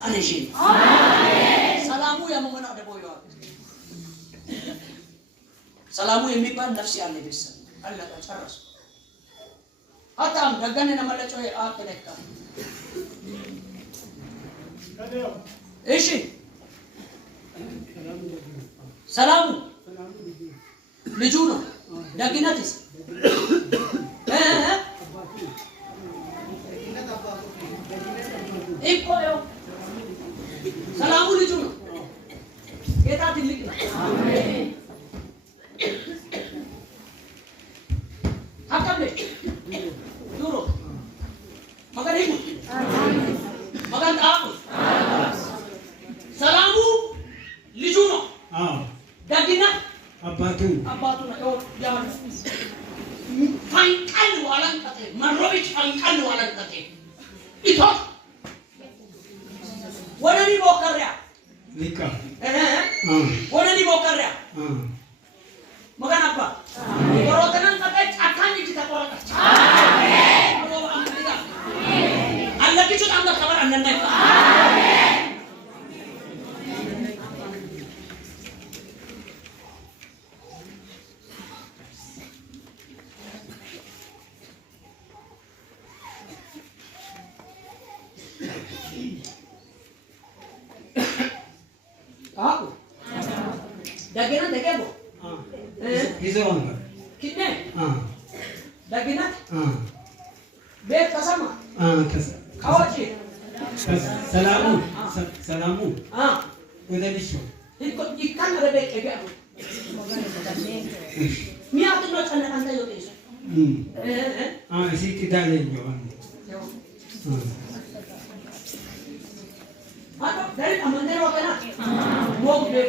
Amen. Amen. Salamu ya Mungu na deboyo. Salamu የሚባል ነፍስ ያለ ቤተሰብ አለቀ ጨረሱ። አታም ደገነ ነመለጨው አጥለካ እሺ ሰላሙ ልጁ ነው ደግነትስ ኢኮዮ ሰላሙ ልጁ ነው ጌታ ትልቅ ነው አሜን አቀበ ዱሮ መገሪሙ አሜን መገን አቁ ሰላሙ ልጁ ነው ደግነት አባቱ ነው ያው ፈንቀል ዋላንቀቴ መሮቢች ፈንቀል ዋላንቀቴ ኢቶ ወለኒ ቦከሪያ ሊካ ወለኒ ቦከሪያ መገን አባ ወሮተናን ቀጠች አካኝ ተቆረጠች አሜን አለኪቹ ታምዳ ከበር አንነና አሜን Aku, daginat daging mo. Gizon. Kitne? Daginat? Bet kasama? Kasama. Kawachi? Salamu. Salamu. Udah bisa. Ikan ada bet ege aku. Mia tu nak anda anda yo desa. Si tidak lagi orang. Apa? Dari amandero kana? Mau be.